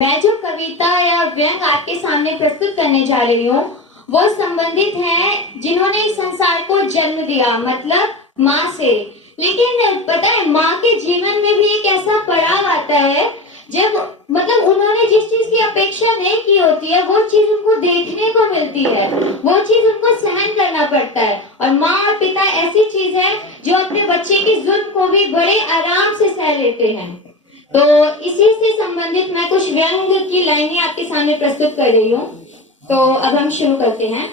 मैं जो कविता या व्यंग आपके सामने प्रस्तुत करने जा रही हूँ वो संबंधित है जिन्होंने इस संसार को जन्म दिया, मतलब माँ से। लेकिन पता है, माँ के जीवन में भी एक ऐसा पड़ाव आता है जब मतलब उन्होंने जिस चीज की अपेक्षा नहीं की होती है वो चीज उनको देखने को मिलती है, वो चीज उनको सहन करना पड़ता है। और माँ और पिता ऐसी चीज है जो अपने बच्चे की जुल्म को भी बड़े आराम से सह लेते हैं। तो इसी से संबंधित मैं कुछ व्यंग की लाइनें आपके सामने प्रस्तुत कर रही हूँ। तो अब हम शुरू करते हैं।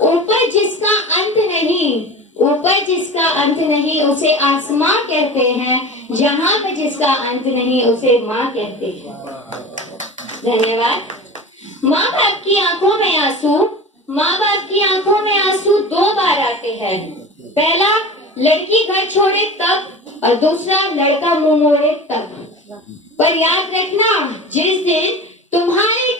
ऊपर जिसका अंत नहीं, ऊपर जिसका अंत नहीं उसे आसमां कहते हैं, जहां पे जिसका अंत नहीं उसे माँ कहते हैं। धन्यवाद। माँ बाप की आंखों में आंसू, माँ बाप की आंखों में आंसू दो बार आते हैं। पहला लड़की घर छोड़े तब, और दूसरा लड़का मुंह मोड़े तब। पर याद रखना, जिस दिन तुम्हारे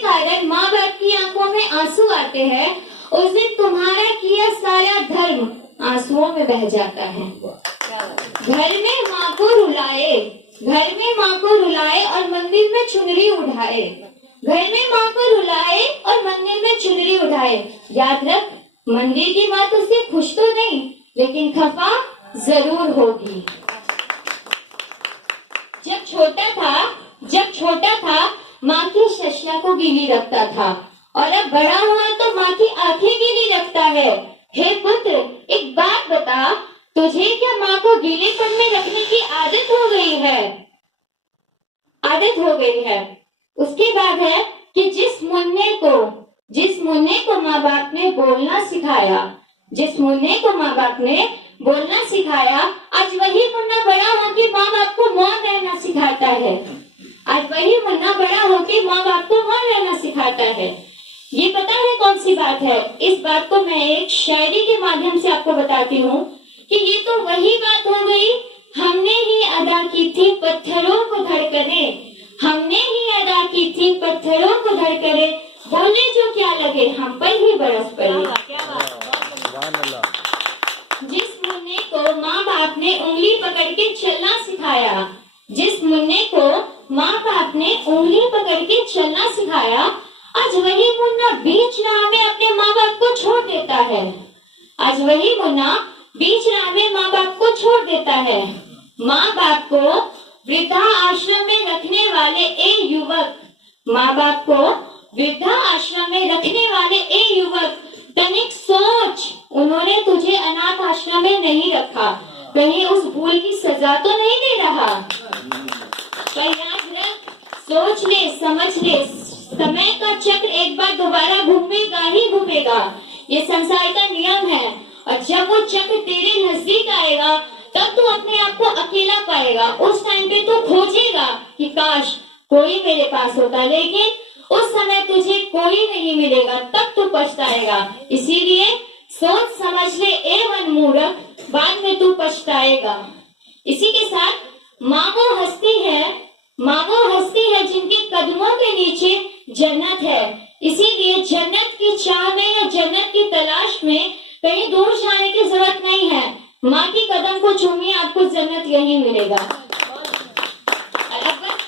कारण माँ बाप की आंखों में आंसू आते हैं, उस दिन तुम्हारा किया सारा धर्म आंसुओं में बह जाता है। घर में माँ को रुलाए, घर में माँ को रुलाए और मंदिर में चुनरी उठाए, घर में माँ को रुलाए और मंदिर में चुनरी उठाए। याद रख, मंदिर की माँ तुझसे खुश तो नहीं लेकिन खफा जरूर होगी। जब छोटा था माँ की शशिया को गीली रखता था, और अब बड़ा हुआ तो माँ की आंखें गीली रखता है। हे पुत्र, एक बात बता, तुझे क्या माँ को गीलेपन में रखने की आदत हो गई है? उसके बाद है कि जिस मुन्ने को माँ बाप ने बोलना सिखाया, आज वही मुन्ना बड़ा होकर माँ बाप को मौन रहना सिखाता है। ये पता है कौन सी बात है? इस बात को मैं एक शायरी के माध्यम से आपको बताती हूँ कि ये तो वही बात हो गई, हमने ही अदा की थी पत्थरों को धड़कने, बोले जो क्या लगे हम पर ही बरस पड़े। जिस मुन्ने को माँ बाप ने उंगली पकड़ के चलना सिखाया, आज वही मुन्ना बीच राह में अपने माँ बाप को छोड़ देता है। माँ बाप को वृद्धा आश्रम में रखने वाले ए युवक, तनिक सोच, उन्होंने तुझे अनाथ आश्रम में नहीं रखा, कहीं उस भूल की सजा तो नहीं दे रहा। पर याद रख, सोच ले, समझ ले, समय का चक्र एक बार दोबारा घूमेगा ही घूमेगा, ये संसार का नियम है। और जब वो चक्र तेरे नजदीक आएगा तब तू अपने आप को अकेला पाएगा। उस टाइम पे तू खोजेगा कि काश कोई मेरे पास होता, लेकिन उस समय तुझे कोई नहीं मिलेगा, तब तू पछताएगा। इसीलिए सोच समझ ले ए मन मूर्ख, बाद में तू पछताएगा। इसी के साथ माँ वो हस्ती है जिनके कदमों के नीचे जन्नत है। इसीलिए जन्नत की चाह में या जन्नत की तलाश में कहीं दूर जाने की जरूरत नहीं है। माँ की कदम को चूमिए, आपको जन्नत यही मिलेगा। अब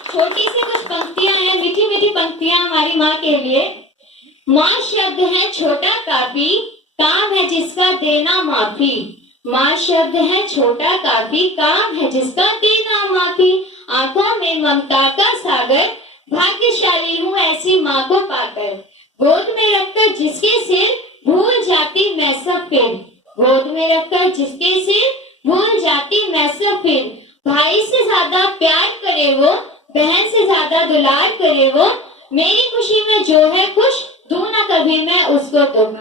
छोटी सी कुछ पंक्तियां हैं, मीठी मीठी पंक्तियां हमारी माँ के लिए। माँ शब्द है छोटा काफी, काम है जिसका देना माफी। माँ शब्द है छोटा काफी, काम है जिसका देना माफी। आंखों में ममता का सागर, भाग्यशाली हूँ ऐसी माँ को पाकर। गोद में रखकर जिसके सिर भूल जाती मैं सब फिर, भाई से ज्यादा प्यार करे वो, बहन से ज्यादा दुलार करे वो, मेरी खुशी में जो है खुश, दूं ना कभी मैं उसको दुख।